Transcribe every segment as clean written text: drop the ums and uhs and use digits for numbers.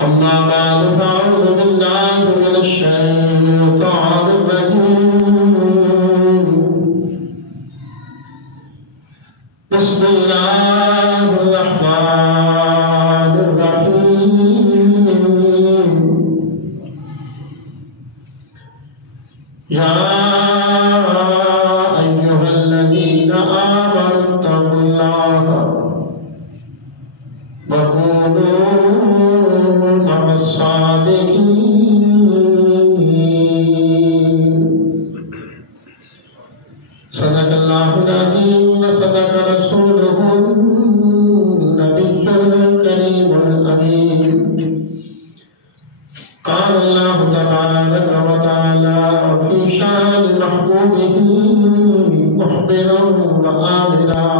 أما بعد فأعوذ بالله من الشيطان الرجيم بسم الله الرحمن الرحيم يا أيها الذين آمنوا اتقوا الله وكونوا مع الصادقين صدق الله العظيم وصدق رسوله النبي الكريم الأمين قال الله تبارك وتعالى في شأن محبوبه مخبرا وآمرا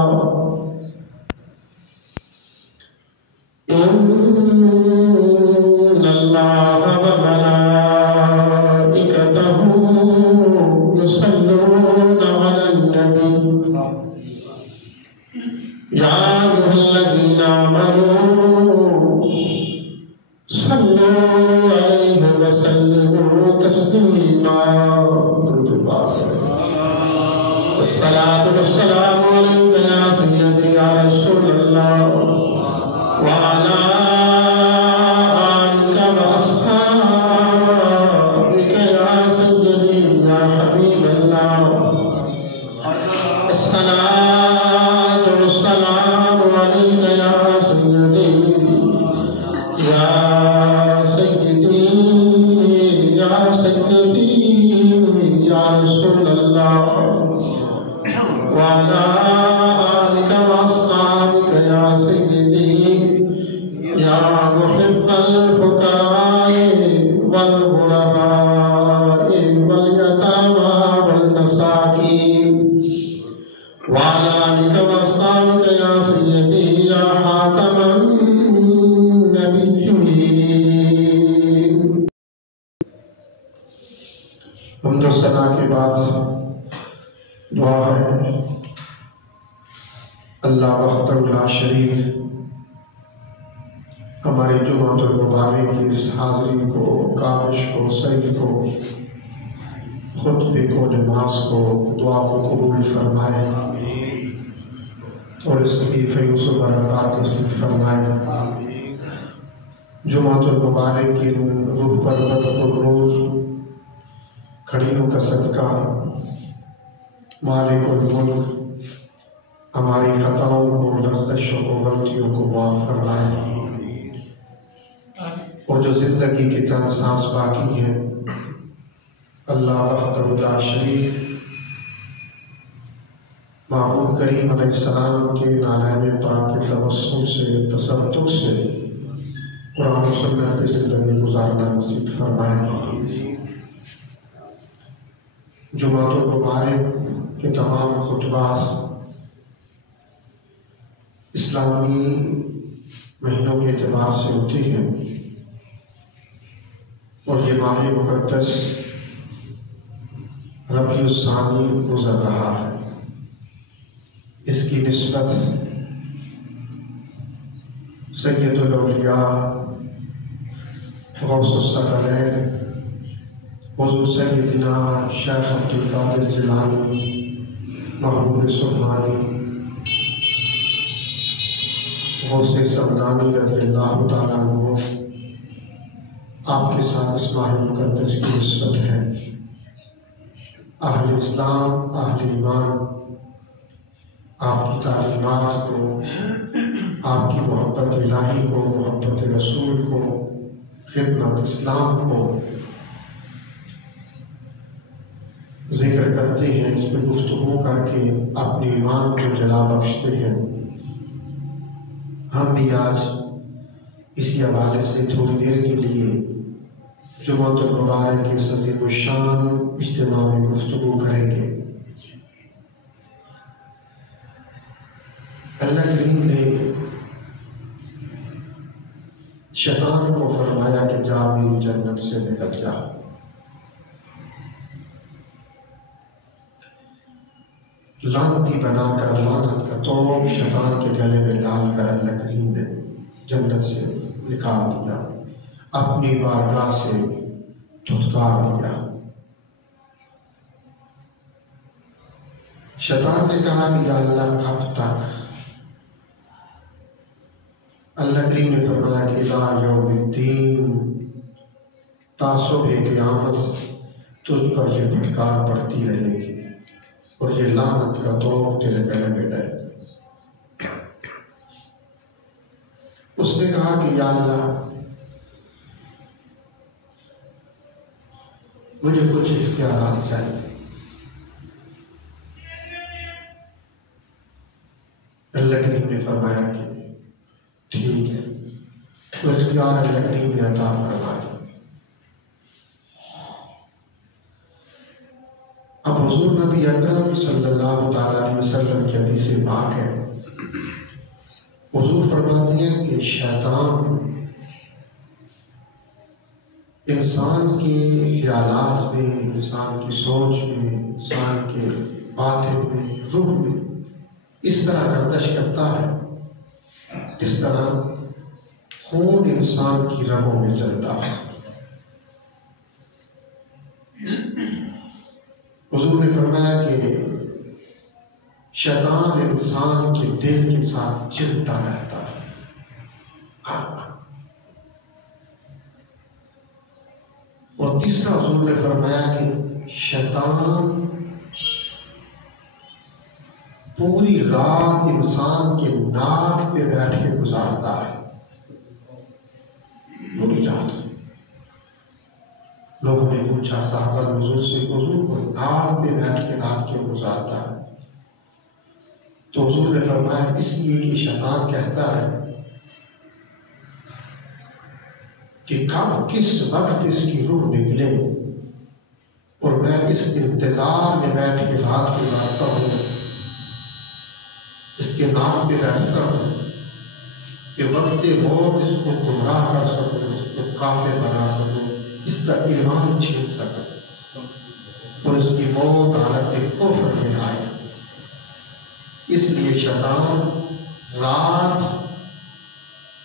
إن الله وملائكته يصلون على النبي يا أيها الذين آمنوا صلوا عليه وسلموا تسليما الصلاة والسلام عليك يا سيدي يا رسول الله وعلى آلك وأصحابك يا سيدي يا حبيب الله الصلاة والسلام عليك يا سيدي يا سيدي يا سيدي يا رسول الله وعلى آلك وأصحابك يا سيدي يا محب الفقراء والغرباء واليتامى والمساكين وعلى آلك وأصحابك يا سيدي يا حاتم النبيين. حمد و ثنا کے بعد دعا ہے اللہ وحدہ لا شریک ہماری جمعۃ المبارک کی اس حاضری کو، کاوش کو، سعی کو، خطبے کو، نماز کو، دعا کو قبول فرمائے اور اس کی فیض و برکات نصیب فرمائے. جمعۃ المبارک کی روح پر بدروز کھڑیوں کا صدقہ مالک الملک ہماری خطاؤں کو، لغزشوں کو، غلطیوں کو معاف فرمائے اور جو زندگی کی چند سانس باقی ہیں اللہ وحدہ لا شریک محبوب کریم علیہ السلام کے نالین پاک کے توسل سے، تصدق سے قرآن و سنت کی زندگی گزارنا نصیب فرمائے. جمعۃ المبارک کے تمام خطبات اسلامی مہینوں کے اعتبار سے ہوتی ہیں اور یہ ماہ مقدس ربیع الثانی گزر رہا ہے. اس کی نسبت سید الاولیاء غوث الثقلین حضور سیدنا شیخ عبدالقادر جیلانی محبوب سبحانی غوث سمدانی رضی اللہ تعالیٰ عنہ آپ کے ساتھ اس ماہ مقدس کی نسبت ہے. اہل اسلام، اہل ایمان آپ کی تعلیمات کو، آپ کی محبت الہی کو، محبت رسول کو، خدمت اسلام کو ذکر کرتے ہیں، اس پہ گفتگو کر کے اپنے ایمان کو جلا بخشتے ہیں. ہم بھی آج اسی حوالے سے تھوڑی دیر کے لیے جمعۃ المبارک کے عظیم الشان اجتماع میں گفتگو کریں گے. اللہ کریم نے شیطان کو فرمایا کہ جا میری جنت سے نکل جا. لعنتی بنا کر لعنت کا توڑ شیطان کے گلے میں ڈال کر اللہ کریم نے جنت سے نکال دیا. اپنی بارگاہ سے دھتکار دیا۔ شیطان نے کہا کہ یا اللہ اب تک۔ اللہ کریم نے فرمایا کہ اِلَىٰ یَوْمِ الدِّینِ، تا صبح قیامت تجھ پر یہ پھٹکار پڑتی رہے گی اور یہ لعنت کا دور تیرے گلے میں ڈالے۔ اس نے کہا کہ یا اللہ مجھے کچھ اختیارات چاہیے۔ اللہ کریم نے فرمایا کہ ٹھیک ہے، تو اختیار اللہ کریم نے عطا فرمایا۔ اب حضور نبی اکرم صلی اللہ تعالیٰ علیہ وسلم کی حدیث پاک ہے، حضور فرماتے ہیں کہ شیطان انسان کے خیالات میں، انسان کی سوچ میں، انسان کے باطن میں، روح میں اس طرح گردش کرتا ہے جس طرح خون انسان کی رگوں میں چلتا ہے۔ حضور نے فرمایا کہ شیطان انسان کے دل کے ساتھ چلتا رہتا ہے۔ اور تیسرا حضور نے فرمایا کہ شیطان پوری رات انسان کے ناک پہ بیٹھ کے گزارتا ہے، پوری رات۔ لوگوں نے پوچھا صحابہ حضور سے، حضور کو ناک پہ بیٹھ کے رات کے گزارتا ہے؟ تو حضور نے فرمایا اس لیے کہ شیطان کہتا ہے کہ کب کس وقت اس کی روح نکلے، اور میں اس انتظار میں بیٹھ کے رات گزارتا ہوں، اس کے نام پہ بیٹھتا ہوں کہ وقت موت اس کو گمراہ کر سکوں، اس کو کافر بنا سکوں، اس کا ایمان چھین سکوں اور اس کی موت حالت کفر میں آئے۔ اس لیے شیطان رات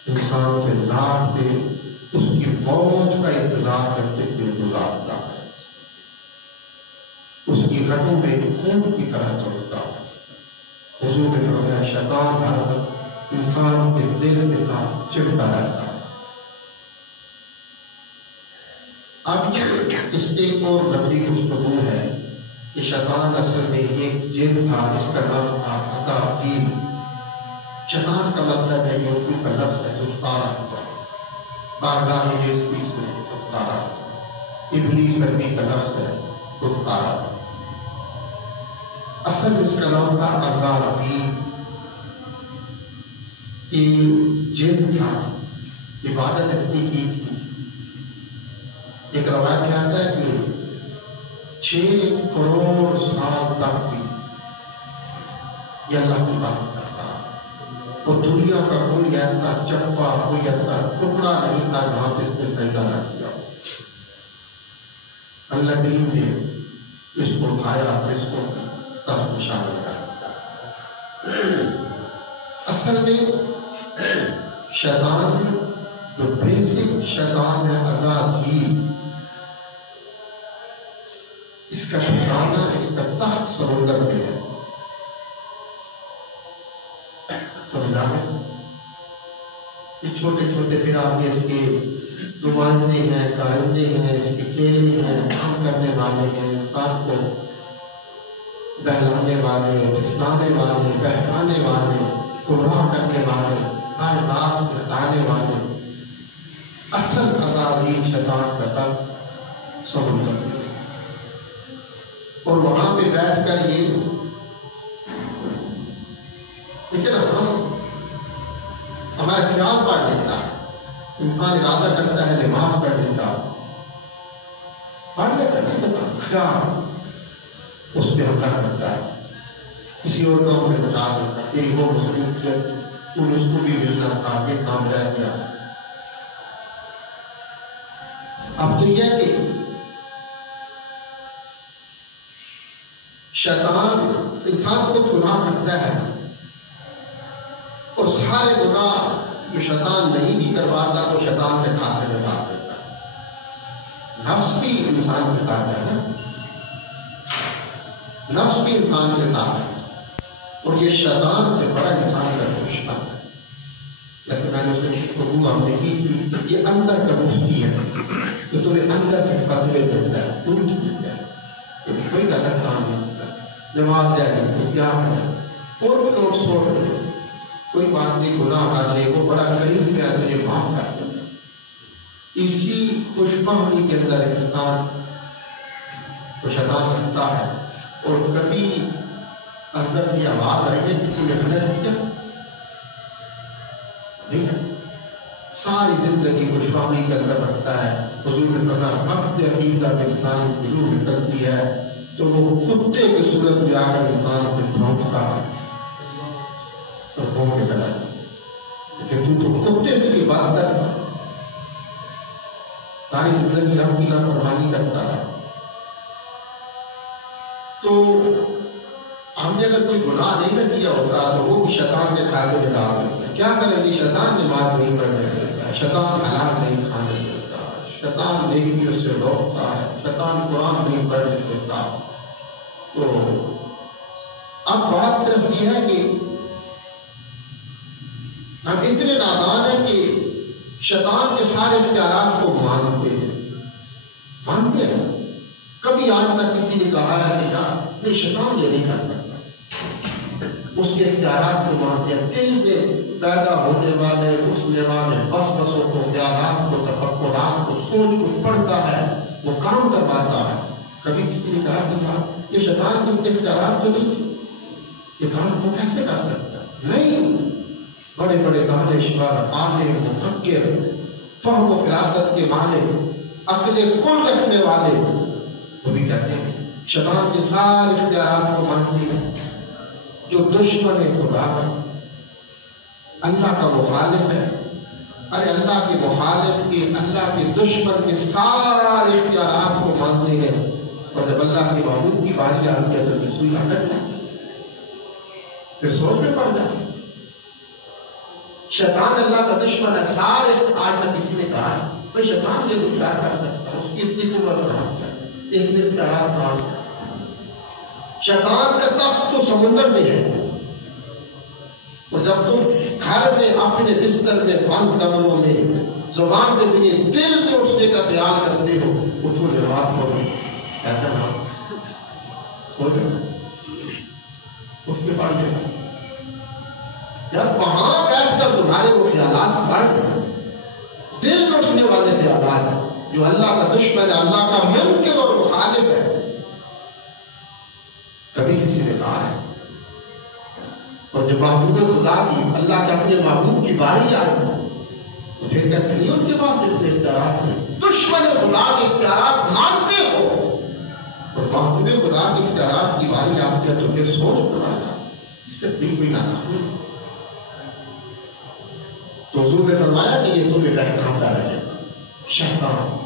انسان کے ناک پہ اس کی موت کا انتظار کرتے ہوئے گزارتا ہے، اس کی رگوں میں خون کی طرح چلتا ہے۔ حضور نے فرمایا شیطان ہر وقت انسان کے دل کے ساتھ چڑھتا رہتا ہے۔ اب اس ایک اور لمبی گفتگو ہے کہ شیطان اصل میں ایک جن تھا، اس کا نام تھا عزازیل۔ شیطان کا مطلب ہے اردو کا لفظ ہے اتارا ہوا، بارگاہ عزتی سے اتارا ہوا۔ ابلیس عربی کا لفظ ہے اتارا ہوا، اصل اس کا نام تھا عزازیل۔ یہ جن تھا، عبادت اتنی کی تھی، ایک روایت میں آتا ہے کہ 6 کروڑ سال تک بھی یہ اللہ کی بات کرتا، اور دنیا کا کوئی ایسا چپا، کوئی ایسا ٹکڑا نہیں تھا جہاں پہ اس نے سجدہ نہ کیا۔ اللہ کریم نے اس کو اٹھایا، اس کو صف میں شامل کر دیا۔ اصل میں شیطان جو بیسک شیطان ہے عزازیل، اس کا ٹھکانہ، اس کا تخت سمندر میں ہے۔ یہ چھوٹے چھوٹے پھر آگے اس کے نمائندے ہیں، کارندے ہیں، اس کے چیلے ہیں، کام کرنے والے ہیں، انسان کو بہلانے والے، پھسلانے والے، بہکانے والے، گمراہ کرنے والے، رائے راست ہٹانے والے۔ اصل عزازیل شیطان کا تخت سمندر میں، اور وہاں پہ بیٹھ کر یہ لیکن ہمارا خیال پڑھ لیتا ہے، انسان ارادہ کرتا ہے نماز پڑھ لیتا، پڑھ لیتا ہے، خیال اس پہ حملہ کرتا ہے، کسی اور کام پہ بتا دیتا ہے، تیری وہ مصروفیت، تم اس کو بھی ملنا تھا، یہ کام رہ گیا۔ اب تو یہ کہ شیطان انسان کو گناہ کرتا ہے، اور سارے گناہ جو شیطان نہیں بھی کرواتا تو شیطان کے کھاتے میں ڈالتے۔ نفس بھی انسان کے ساتھ ہے نا، نفس بھی انسان کے ساتھ ہے، اور یہ شیطان سے بڑا انسان کا دشمن ہے۔ جیسے میں نے اس میں گفتگو ہم نے کی تھی، یہ اندر کا مفتی ہے تو تمہیں اندر کے فتوے دیتا ہے، تم ٹھیک ہے تو کوئی غلط کام نہیں ہوتا، نماز جائے تو کیا ہے، اور بھی لوگ سوچ رہے کوئی بات نہیں، گناہ کر لے، وہ بڑا قریب ہے تو یہ معاف کر دے۔ اسی خوش فہمی کے اندر انسان کو شیطان رکھتا ہے، اور کبھی اندر سے آواز آئی ہے کسی نے غلط کیا نہیں ہے، ساری زندگی خوش فہمی کے اندر رکھتا ہے۔ حضور نے فرمایا وقت عقیدت انسان کی روح نکلتی ہے تو وہ کتے کی صورت میں آ کر انسان سے بھونکتا ہے، سب بھونک کے چلا جاتا ہے، لیکن تو کتے سے بھی بدتر تھا، ساری زندگی رب کی نافرمانی کرتا ہے۔ تو ہم نے اگر کوئی گناہ نہیں نہ کیا ہوتا تو وہ بھی شیطان کے کھاتے میں ڈال دیتا ہے۔ کیا کریں گے؟ شیطان نماز نہیں پڑھنے دیتا ہے، شیطان حلال نہیں کھانے دیتا ہے، شیطان نیکیوں سے روکتا ہے، شیطان قرآن نہیں پڑھنے دیتا۔ تو اب بات صرف یہ ہے کہ ہم اتنے نادان ہیں کہ شیطان کے سارے اختیارات کو مانتے ہیں۔ کبھی آج تک کسی نے کہا ہے کہ یار نہیں شیطان یہ نہیں کر سکتا، اس کے اختیارات کو مانتے ہیں، دل میں پیدا ہونے والے اٹھنے والے وسوسوں کو، خیالات کو، تفکرات کو، سوچ کو پڑھتا ہے، وہ کام کرواتا ہے۔ کبھی کسی نے کہا کہ یار یہ شیطان کے اختیارات تو نہیں، یہ کام وہ کیسے کر سکتا ہے؟ نہیں، بڑے بڑے دانشور، عالم، مفکر، فہم و فراست کے مالک، عقل کل رکھنے والے، وہ بھی کہتے ہیں شیطان کے سارے اختیارات کو مانتے ہیں۔ جو دشمن خدا ہے، اللہ کا مخالف ہے، ارے اللہ کے مخالف کے، اللہ کے دشمن کے سارے اختیارات کو مانتے ہیں، اور جب اللہ کے محبوب کی باری آتی ہے تو پھر سوئی اٹک جاتی ہے، پھر سوچ میں پڑ جاتی ہے۔ شیطان اللہ کا دشمن ہے، سارے آج تک کسی نے کہا ہے بھئی شیطان یہ نہیں کر سکتا، اس کی اتنی قوت کہاں سے ہے، اتنے اختیارات کہاں سے ہے؟ شیطان کا تخت تو سمندر میں ہے، اور جب تم گھر میں اپنے بستر میں بند کمروں میں زبان پہ بھی دل میں اٹھنے کا خیال کرتے ہو، اٹھو نماز پڑھو، کہتا ہے سوچو اٹھ کے پڑھ لے یار، وہاں بیٹھ کر تمہارے وہ خیالات پڑھ، دل میں اٹھنے والے خیالات، جو اللہ کا دشمن ہے، اللہ کا منکر اور مخالف ہے۔ کبھی کسی نے کہا ہے، اور جب محبوب خدا کی، اللہ کے اپنے محبوب کی باری آئی تو پھر کہتے ہیں ان کے پاس اتنے اختیارات ہیں، دشمن خدا کے اختیارات مانتے ہو، اور محبوب خدا کے اختیارات کی باری آتی ہے تو پھر سوچ پڑا، اس سے کوئی نہ کہا۔ تو حضور نے فرمایا کہ یہ تمہیں بہکاتا رہے، شیطان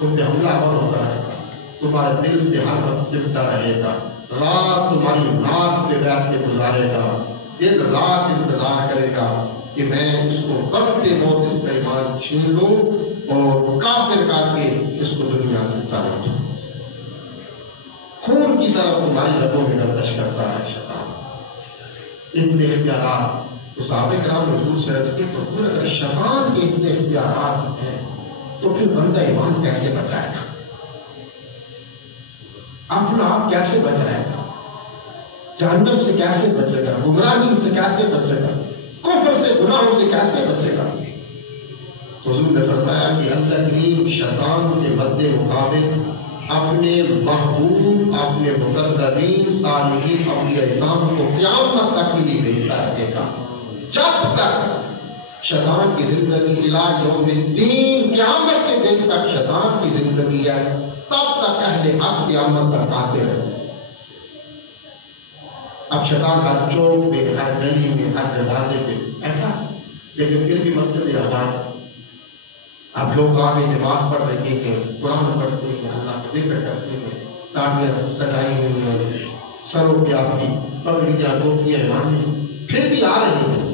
تم پہ حملہ آور ہوتا رہے گا، تمہارے دل سے ہر وقت چمٹا رہے گا، رات تمہاری ناک پہ بیٹھ کے گزارے گا، دن رات انتظار کرے گا کہ میں اس کو وقت موت اس کا ایمان چھین لوں اور کافر کر کے اس کو دنیا سے اتارا دوں۔ خون کی طرح تمہاری رگوں میں گردش کرتا ہے شیطان، اتنے اختیارات۔ تو صحابہ کرام حضور سے عرض کی حضور اگر شیطان کے اتنے اختیارات ہیں تو پھر بندہ ایمان کیسے بچائے گا، اپنا آپ کیسے بچائے گا، جہنم سے کیسے بچے گا، گمراہی سے کیسے بچے گا، کفر سے، گناہوں سے کیسے بچے گا؟ تو حضور نے فرمایا کہ اللہ کریم شیطان کے مد مقابل اپنے محبوب، اپنے مقربین، صالحین، اولیاء اعظام کو قیامت تک کے لیے بھیجتا رہے گا، جب تک شیطان کی زندگی الی یوم الدین، قیامت کے دن تک شیطان کی زندگی ہے، تب تک اہل حق قیامت تک آتے رہتے۔ اب شیطان ہر چوک پہ، ہر گلی میں، ہر دروازے پہ ایسا، لیکن پھر بھی مسجد آباد، اب لوگ آگے نماز پڑھ رہے ہیں، قرآن پڑھتے ہیں، اللہ کا ذکر کرتے ہیں، تاڑیاں سجائی ہوئی ہیں، سروں پہ آپ کی پگڑیاں، ٹوپیاں باندھی، پھر بھی آ رہے ہیں۔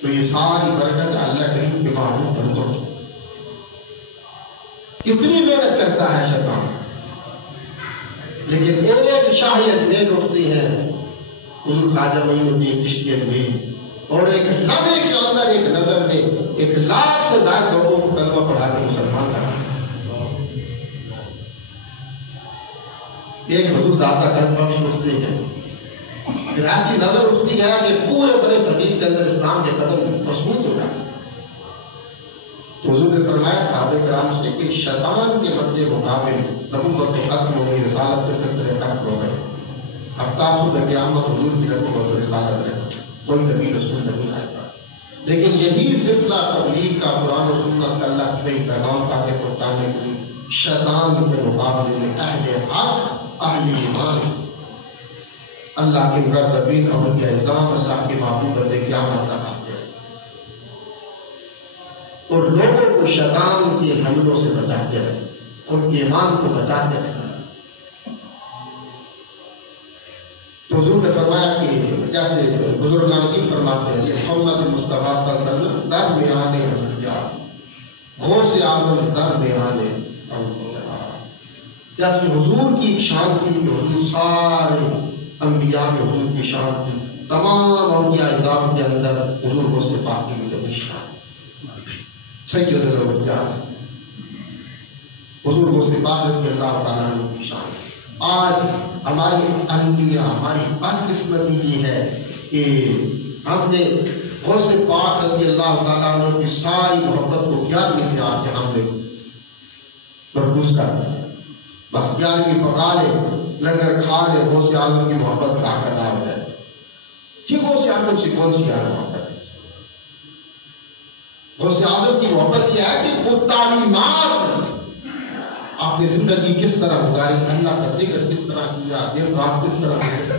تو یہ ساری برکت اللہ کریم کے معلوم بندوں کی۔ کتنی محنت کرتا ہے شیطان، لیکن ایک شاہیت میں اٹھتی ہے حضور خواجہ معین الدین چشتی میں، اور ایک لمحے کے اندر ایک نظر میں 1,00,000 سے زائد لوگوں کو کلمہ پڑھا کے مسلمان کرا۔ ایک حضور داتا کرم بخش اٹھتے ہیں، پھر ایسی نظر اٹھتی ہے کہ پورے برے صغیر کے اندر اسلام کے قدم مضبوط ہو جاتے ہیں۔ تو حضور نے فرمایا صحابہ کرام سے کہ شیطان کے مد مقابل نبوت تو ختم ہو گئی، رسالت کے سلسلے ختم ہو گئے، اب تاثر قیامت حضور کی رقم اور رسالت ہے، کوئی نبی رسول نہیں آئے گا۔ لیکن یہی سلسلہ تبلیغ کا، قرآن و سنت کا اللہ کی پیغام کا کے پہنچانے کے لیے شیطان کے مقابلے میں اہل حق، اہل ایمان، اللہ کے مقربین، اولیاء اعظام، اللہ کے محبوب بندے قیامت تک آتے ہیں اور لوگوں کو شیطان کے حملوں سے بچاتے رہے، ان کے ایمان کو بچاتے رہے۔ تو حضور نے فرمایا کہ جیسے بزرگان کی فرماتے ہیں کہ محمد مصطفیٰ صلی اللہ علیہ وسلم درمیان انبیاء، غوث اعظم درمیان انبیاء، جیسے حضور کی شان تھی کہ حضور سارے انبیاء کے حضور کی شان تھی، تمام اولیاء اعظام کے اندر حضور غوث پاک کی جو شان سید الاولیاء حضور غوث پاک رضی اللہ تعالیٰ عنہ کی شان۔ آج ہماری انبیاء، ہماری بدقسمتی یہ ہے کہ ہم نے غوث پاک رضی اللہ تعالیٰ عنہ کی ساری محبت کو 11ویں سے آ کے ہم نے مرکوز کر دیا، بس 11ویں پکا لے، لنگر کھا لے، غوث اعظم کی محبت کا کرنا ہو جائے۔ جی غوث اعظم سے کون سی یار محبت ہے؟ غوث اعظم کی محبت یہ ہے کہ وہ تعلیمات آپ نے زندگی کس طرح گزاری، اللہ کا ذکر کس طرح کیا، دن رات کس طرح کیا،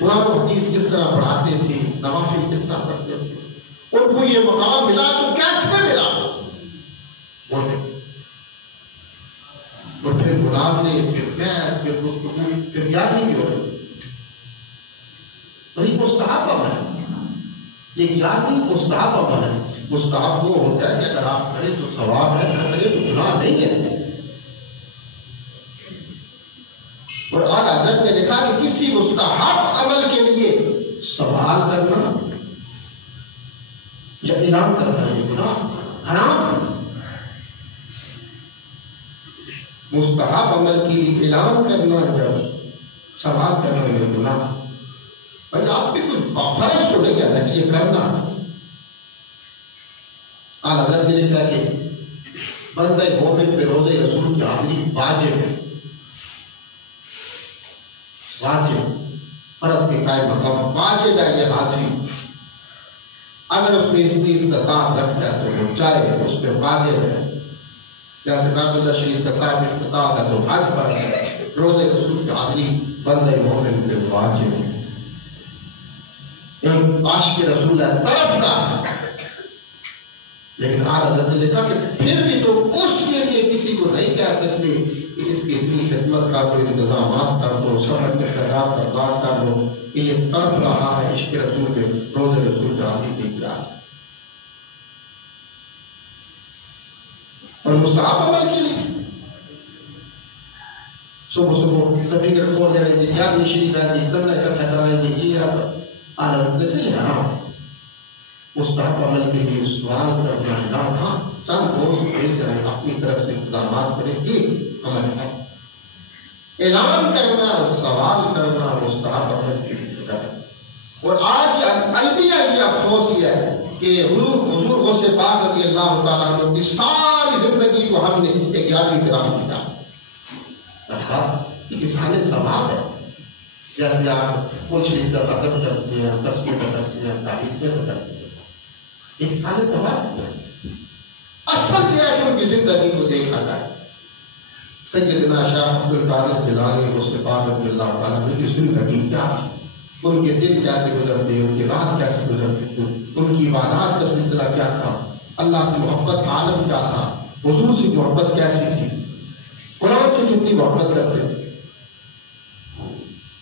قرآن و حدیث کس طرح پڑھاتے تھے، نوافل کس طرح پڑھتے تھے، ان کو یہ مقام ملا تو کیسے ملا؟ اور پھر مناظرے، پھر بحث، پھر گفتگو، پھر گیارہویں بھی ہو رہی، اور یہ مستحب عمل ہے، یہ گیارہویں مستحب عمل ہے۔ مستحب وہ ہوتا ہے کہ اگر آپ کریں تو ثواب ہے، نہ کریں تو گناہ نہیں ہے۔ اور اعلیٰ حضرت نے لکھا کہ کسی مستحب عمل کے لیے سوال کرنا یا اعلان کرنا یہ گناہ حرام ہے۔ مستحب عمل کے لیے اعلان کرنا یا سوال کرنا یہ گناہ، بھائی آپ کے کچھ فرض تو نہیں ہے کہ یہ کرنا۔ اعلیٰ حضرت نے لکھا کہ بندہ مومن پہ روزے رسول کی حاضری واجب ہے، واجب، فرض کے قائم مقام واجب ہے یہ حاضری۔ اگر اس میں اتنی استطاعت رکھ جائے تو وہ چاہے اس پہ واجب ہے، جیسے بیت اللہ شریف کا صاحب استطاعت ہے تو حج پر ہے، روزے رسول کی حاضری بندہ مومن پہ واجب ہے۔ ایک عاشق رسول ہے، تڑپتا ہے، لیکن اعلیٰ حضرت نے لکھا کہ پھر بھی تو اس کے لیے کسی کو نہیں کہہ سکتے کہ اس کی اتنی خدمت کا کوئی انتظامات کر دو، سفر کے خیرات کا بات کر دو کہ یہ تڑپ رہا ہے عشق رسول کے روزے رسول سے آتی تھی پیاس۔ اور مستحب عمل کے لیے صبح صبح سبھی کے کھول جانے تھے، کیا بھی شریف ہے جی سب نے اکٹھا کرنے تھے یہ اعلیٰ حضرت نے کہا حرام۔ مستحب عمل کے لیے سوال کرنا حرام، ہاں چند دوست مل کر اپنی طرف سے انتظامات کریں، یہ عمل ہے۔ اعلان کرنا، سوال کرنا مستحب عمل کے لیے ہے۔ اور آج البیہ یہ افسوس یہ ہے کہ حضور غوث پاک رضی اللہ تعالیٰ عنہ کی ساری زندگی کو ہم نے 11ویں گرام کیا، یہ کسان ثواب ہے۔ جیسے آپ کل شریف کا ادب کرتے ہیں، تسبیح کرتے ہیں، تعریف کرتے ہیں، ایک سارے ثواب ہے۔ اصل یہ ہے کہ ان کی زندگی کو دیکھا جائے۔ سیدنا شاہ عبد القادر جیلانی غوث پاک رضی اللہ تعالیٰ عنہ کی زندگی کیا تھی، ان کے دن کیسے گزرتے، ان کی رات کیسے گزرتی تھی، ان کی عبادات کا سلسلہ کیا تھا، اللہ سے محبت کا عالم کیا تھا، حضور سے محبت کیسی تھی، قرآن سے کتنی محبت کرتے تھے۔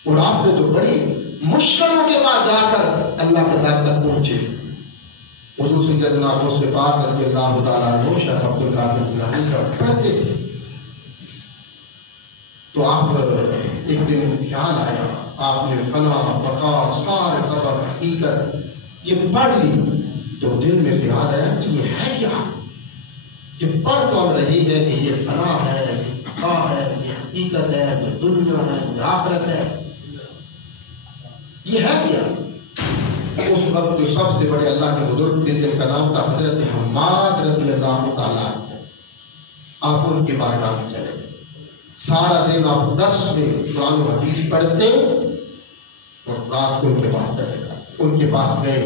اور آپ نے تو بڑی مشکلوں کے بعد جا کر اللہ کے در تک پہنچے، حضور سیدنا غوث پاک رضی اللہ تعالیٰ عنہ شیخ عبد القادر جیلانی کا پڑھتے تھے، تو آپ ایک دن خیال آیا، آپ نے فنا بقا سارے سبق حقیقت یہ پڑھ لی، تو دل میں خیال آیا کہ یہ ہے کیا، یہ پڑھ کون رہی ہے کہ یہ فنا ہے، یہ بقا ہے، یہ حقیقت ہے، یہ دنیا ہے، یہ آخرت ہے، یہ ہے کیا؟ اس وقت جو سب سے بڑے اللہ کے بزرگ تھے جن کا نام تھا حضرت حماد رضی اللہ تعالیٰ عنہ، آپ ان کے بارگاہ میں چلے گئے، سارا دن آپ درس میں قرآن و حدیث پڑھتے اور رات کو ان کے پاس چلے گا، ان کے پاس گئے،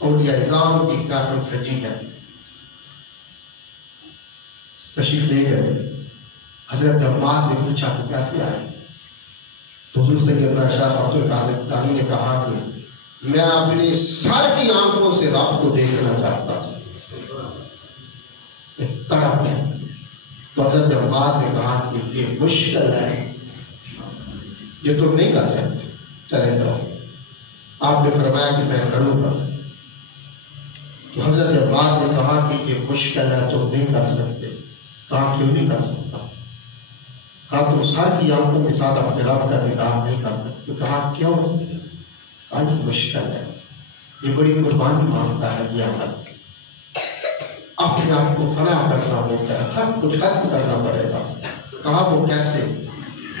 اولیاء اعظام کی محفل سجی ہے، تشریف لے گئے، حضرت حماد نے پوچھا کہ کیسے آئے؟ تو حضور سیدنا شیخ عبد القادر جیلانی نے کہا کہ میں اپنی سر کی آنکھوں سے رب کو دیکھنا چاہتا ہوں، تڑپ ہے۔ تو حضرت حماد نے کہا کہ یہ مشکل ہے، یہ تم نہیں کر سکتے، چلے جاؤ۔ آپ نے فرمایا کہ میں کروں گا۔ تو حضرت حماد نے کہا کہ یہ مشکل ہے، تم نہیں کر سکتے۔ کہا کیوں نہیں کر سکتا؟ کہا تم سر کی آنکھوں کے ساتھ اپنے رب کا دیدار نہیں کر سکتے۔ کہا کیوں؟ آج مشکل ہے، یہ بڑی قربانی مانگتا ہے یہ عمل، اپنے آپ کو فنا کرنا ہوتا ہے، سب کچھ ختم کرنا پڑے گا۔ کہا وہ کیسے؟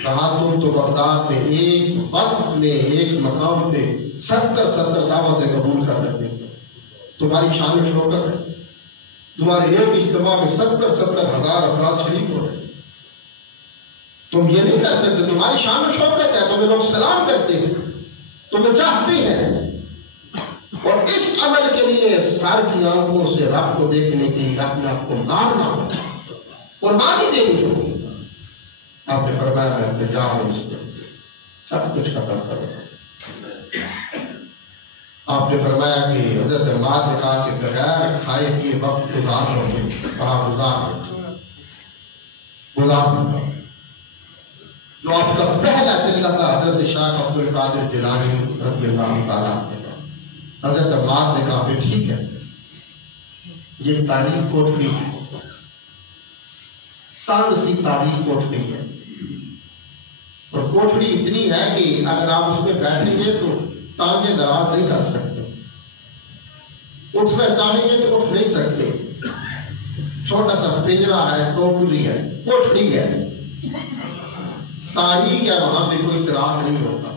کہا تم تو بغداد میں ایک وقت میں ایک مقام پہ 70 دعوتیں قبول کر لیتے تھے، تمہاری شان و شوکت ہے، تمہارے ایک اجتماع میں 70 ہزار افراد شریک ہو رہے، تم یہ نہیں کہہ سکتے، تمہاری شان و شوکت ہے، تمہیں لوگ سلام کرتے ہیں، تمہیں چاہتے ہیں، اور اس عمل کے لیے سر کی آنکھوں سے رب کو دیکھنے کے لیے اپنے آپ کو مارنا ہوگا، قربانی دینی ہوگی۔ آپ نے فرمایا میں تیار ہوں، اس کے سب کچھ ختم کرو۔ آپ نے فرمایا کہ حضرت حماد نے کہا کہ بغیر کھائے پیے وقت گزار ہوں گے، کہا گزار جو آپ کا پہلا طریقہ تھا حضرت شیخ عبد القادر جیلانی رضی اللہ تعالیٰ عنہ۔ حضرت حماد نے کہا کہ ٹھیک ہے، یہ تاریخ کوٹڑی ہے، تنگ سی تاریخ کوٹڑی ہے، اور کوٹڑی اتنی ہے کہ اگر آپ اس میں بیٹھیں گے تو ٹانگیں دراز نہیں کر سکتے، اٹھنا چاہیں گے تو اٹھ نہیں سکتے، چھوٹا سا پنجرا ہے، ٹوکری ہے، کوٹڑی ہے، تاریخ ہے، وہاں پہ کوئی چراغ نہیں ہوتا،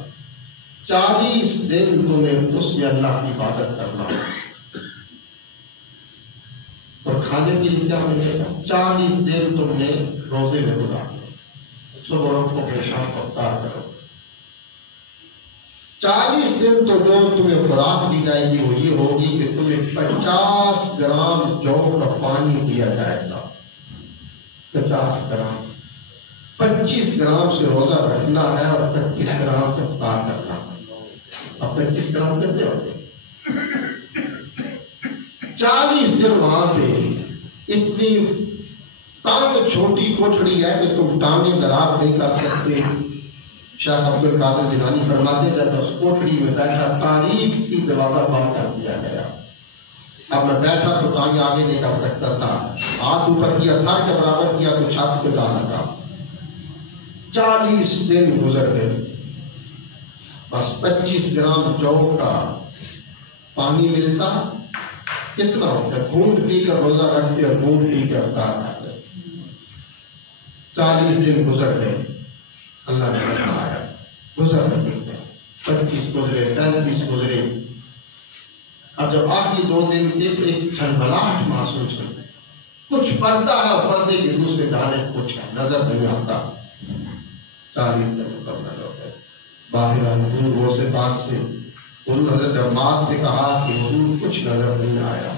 40 دن تمہیں اس میں اللہ کی عبادت کرنا ہے، اور کھانے کے لیے کیا ملے گا؟ 40 دن تم نے روزے میں گزارنا، صبح کو پیشاب افطار کرو، 40 دن تو جو تمہیں خوراک دی جائے گی وہ یہ ہوگی کہ تمہیں 50 گرام جو کا پانی دیا جائے گا، 50 گرام، 25 گرام سے روزہ رکھنا ہے اور 25 گرام سے افطار کرنا ہے۔ اب 25 گرام کرتے ہوتے 40 دن وہاں سے اتنی تانگ چھوٹی کوٹڑی ہے کہ تم ٹانگیں دراز نہیں کر سکتے۔ شیخ عبد القادر جیلانی فرماتے جب اس کوٹڑی میں بیٹھا تاریخ تھی، دروازہ بند کر دیا گیا، اب میں بیٹھا تو ٹانگیں آگے نہیں کر سکتا تھا، ہاتھ اوپر کیا، سر کے برابر کیا تو چھت پہ جا لگا۔ 40 دن گزر گئے، بس 25 گرام جو کا پانی ملتا، کتنا ہوتا ہے؟ بوند پی کر روزہ رکھتے اور بوند پی کر افطار کرتے۔ 40 دن گزر گئے، اللہ نے فرمایا گزر رہے ہیں، 25 گزرے، 35 گزرے، اب جب آخری 2 دن تھے تو ایک جھلملاہٹ محسوس ہوئی، کچھ پڑتا ہے اور پردے کے دوسرے جانے کچھ ہے، نظر نہیں آتا۔ 40 دن مکمل ہو گئے، باہر حضور غوث پاک سے حضور حضرت حماد سے کہا کہ حضور کچھ نظر نہیں آیا،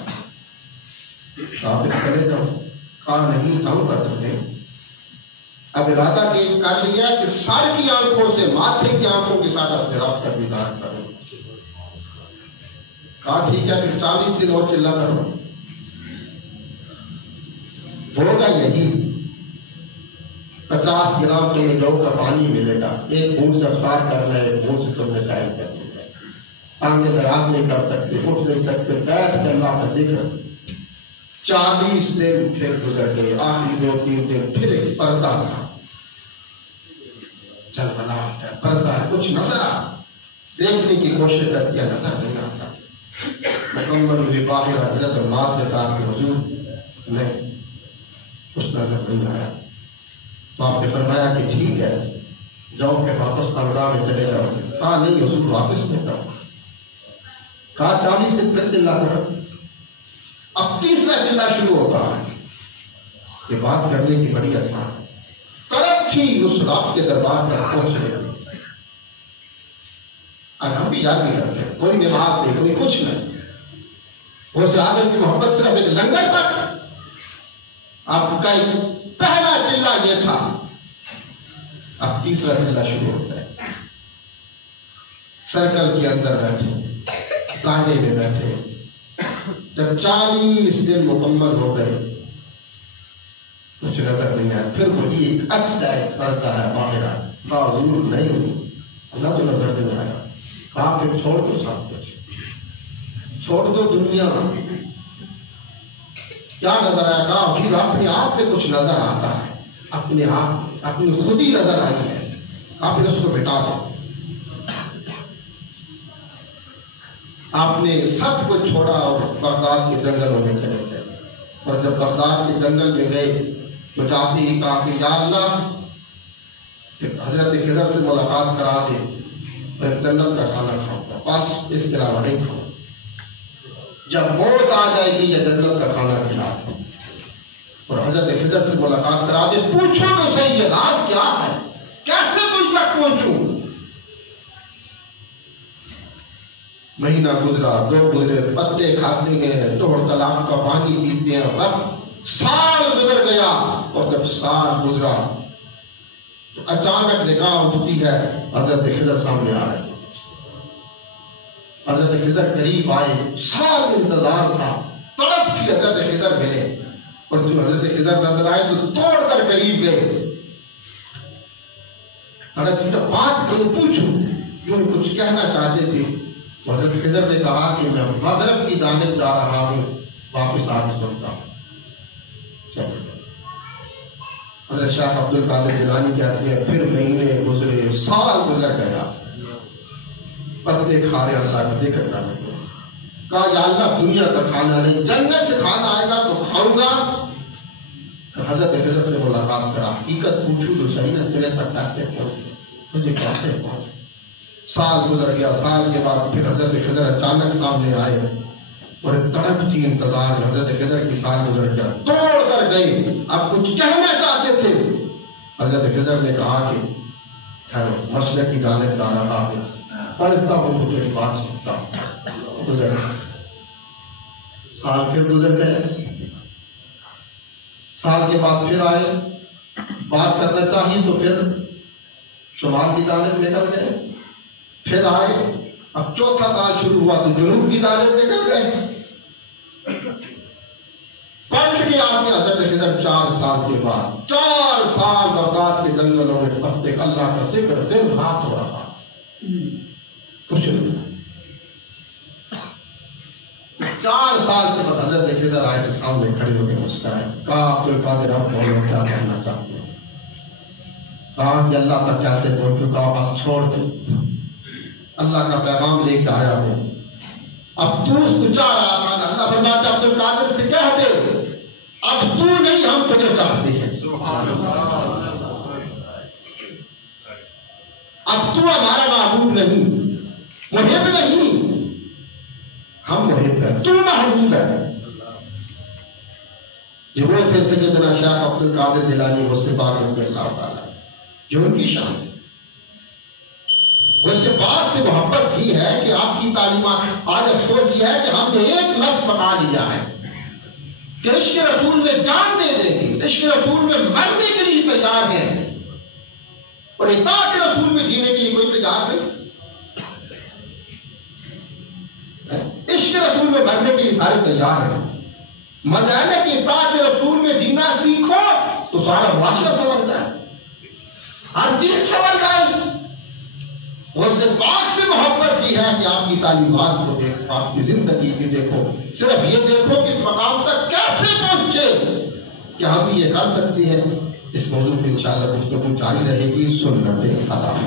ثابت کرے جاؤ، کہا نہیں جاؤں گا تمہیں، اب ارادہ کر لیا کہ سر کی آنکھوں سے ماتھے کی آنکھوں کے ساتھ اپنے رب کا دیدار کرو۔ کہا ٹھیک ہے، پھر 40 دن اور چلا کرو، ہوگا یہی، 50 گرام تمہیں جو کا پانی ملے گا، ایک بوند سے افطار کرنا ہے، ایک بوند سے تم نے سائل کرنی ہے، آنگیں دراز نہیں کر سکتے، اٹھ نہیں سکتے، بیٹھ کے اللہ کا ذکر 40 دن پھر گزر گئے، آخری 2-3 دن پھر ایک پردہ تھا، چل بنا ہے پردہ ہے، کچھ نظر آ دیکھنے کی کوشش کر کے نظر نہیں آتا، مکمل ہوئی باہر حضرت اللہ سے کہا کہ حضور نہیں، کچھ نظر نہیں آیا، تو آپ نے فرمایا کہ ٹھیک ہے جاؤ کہ واپس قرضہ میں چلے جاؤ، کہا نہیں حضور واپس نہیں جاؤ، کہا 40 دن پھر چلا کرو، اب تیسرا چلا شروع ہوتا ہے، یہ بات کرنے کی بڑی آسان ہے، تڑپ تھی اس رات کے دربار پر پہنچ گئے، آج ہم بھی یاد نہیں کرتے، کوئی نماز نہیں، کوئی کچھ نہیں، وہ آدم کی محبت صرف ایک لنگر تک، آپ کا پہلا چلا یہ تھا، اب تیسرا چلا شروع ہوتا ہے، سرکل کے اندر بیٹھے، دائرے میں بیٹھے، جب 40 دن مکمل ہو گئے کچھ نظر نہیں آیا، پھر وہی ایک عکس کرتا ہے باہر آئے، معذور نہیں اللہ تو نظر نہیں آیا، کہا کہ چھوڑ دو سب کچھ، چھوڑ دو دنیا، کیا نظر آیا؟ کہا حضور اپنے آپ پہ کچھ نظر آتا ہے، اپنے آپ اپنی خود ہی نظر آئی ہے، آپ نے اس کو مٹا دو، آپ نے سب کو چھوڑا اور بغداد کے جنگلوں میں چلے گئے، اور جب بغداد کے جنگل میں گئے تو جاتے ہی کہا کہ یا اللہ حضرت خضر سے ملاقات کرا دے، میں جنت کا کھانا کھاؤں گا، بس اس کے علاوہ نہیں کھاؤں، جب موت آ جائے گی یہ جنت کا کھانا کھلا دے، اور حضرت خضر سے ملاقات کرا دے، پوچھو تو صحیح یہ راز کیا ہے، کیسے تجھ تک پہنچوں؟ مہینہ گزرا، 2 گزرے، پتے کھاتے ہیں، توڑ طلاق کا پانی پیتے ہیں، اب سال گزر گیا، اور جب سال گزرا تو اچانک نگاہ اٹھتی ہے، حضرت خضر سامنے آ رہے ہیں، حضرت خضر قریب آئے، سال انتظار تھا، تڑپ تھی حضرت خضر ملے، اور جب حضرت خضر نظر آئے تو توڑ کر قریب گئے، حضرت خضر بات کرو، پوچھو، جو کچھ کہنا چاہتے تھے، حضرت خضر نے کہا کہ میں مغرب کی جانب جا رہا ہوں، واپس آ کے سنتا ہوں، حضرت شیخ عبد القادر جیلانی کہتے ہیں پھر مہینے گزرے، سال گزر گیا، پتے کھا رہے اللہ کا ذکر کرنے کو، کہا یا اللہ دنیا کا کھانا نہیں، جنت سے کھانا آئے گا تو کھاؤں گا، حضرت خضر سے ملاقات کرا، حقیقت پوچھوں تو صحیح نہ تیرے تک کیسے پہنچے، تجھے کیسے پہنچے، سال گزر گیا، سال کے بعد پھر حضرت خضر اچانک سامنے آئے، اور ایک تڑپ تھی انتظار، حضرت خضر کی سال گزر گیا، توڑ کر گئے، اب کچھ کہنا چاہتے تھے، حضرت خضر نے کہا کہ ٹھہرو، مشرق کی جانب جا رہا ہوں، پڑھتا ہوں تو تجھے بات سنتا ہوں، گزر سال پھر گزر گئے، سال کے بعد پھر آئے، بات کرنا چاہیے تو پھر شمال کی جانب نکل گئے، پھر آئے، اب چوتھا سال شروع ہوا تو جنوب کی جانب نکل گئے، پلٹ کے آتے حضرت خضر 4 سال کے بعد، 4 سال بغداد کے جنگلوں میں پتے اللہ کا ذکر دن رات ہو رہا، کچھ نہیں، 4 سال کے بعد حضرت خضر آئے کے سامنے کھڑے ہو کے مسکرائے، کہا عبد القادر اب بولو کیا کہنا چاہتے ہیں، کہا کہ اللہ تک کیسے پہنچوں، کہا بس چھوڑ دے، اللہ کا پیغام لے کے آیا ہوں، اب تو اس کو چاہ رہا تھا، اللہ فرماتا عبد القادر سے کہہ دے اب تو نہیں ہم تجھے چاہتے ہیں، اب تو ہمارا معبود نہیں، محب نہیں، ہم محب ہیں، تو محبوب ہے، یہ وہ تھے سیدنا شیخ عبد القادر جیلانی غوث پاک رضی اللہ تعالیٰ، جو ان کی شان ہے، غوث پاک سے محبت بھی ہے کہ آپ کی تعلیمات، آج افسوس یہ ہے کہ ہم نے ایک لفظ پکا لیا ہے کہ عشق رسول میں جان دے دیں گے، عشق رسول میں مرنے کے لیے تیار ہیں، اور اطاعت رسول میں جینے کے لیے کوئی تیار نہیں، عشق رسول میں مرنے کے لیے سارے تیار ہیں، مزہ کہ اطاعت رسول میں جینا سیکھو تو سارا معاشرہ سنور جائے، ہر چیز سنور جائے، غوث پاک سے محبت کی ہے کہ آپ کی تعلیمات کو دیکھو، آپ کی زندگی کی دیکھو، صرف یہ دیکھو کہ اس مقام تک کیسے پہنچے، کیا ہم یہ کر سکتے ہیں؟ اس موضوع پہ انشاءاللہ گفتگو جاری رہے گی۔ سنت عطا